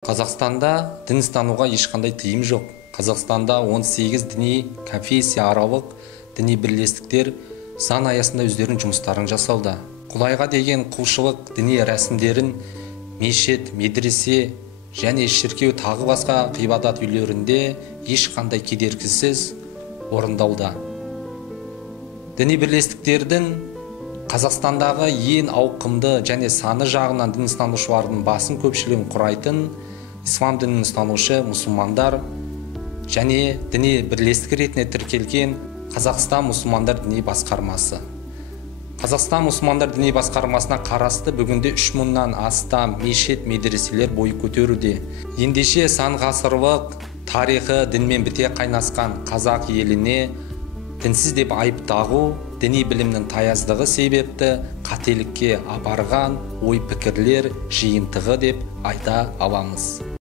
Қазақстанда дін ұстануға ешқандай тыйым жоқ. Қазақстанда 18 діни конфессия аралық діни бірлестіктер заң аясында өздерінің жұмыстарын жасауда. Құдайға деген құлшылық діни рәсімдерін мешіт, медресе және шіркеу тағы басқа ғибадат үйлерінде ешқандай кедергісіз орындауда. Діни бірлестіктердің Қазақстандағы ең ауқымды және саны жағынан дін ұстанушылардың басым көпшілігін құрайтын ислам дінін ұстанушы мұсылмандар және діни бірлестік ретінде тіркелген Қазақстан мұсылмандар діни басқармасы. Қазақстан мұсылмандар діни басқармасына қарасты бүгінде 3000-нан астам мешіт, медреселер бой көтеруде. Ендеше сан ғасырлық тарихы дінмен біте қайнасқан қазақ еліне дінсіз деп айып тағу діни білімнің таяздығы себепті қателікке апарған ой пікірлер жиынтығы деп айта аламыз.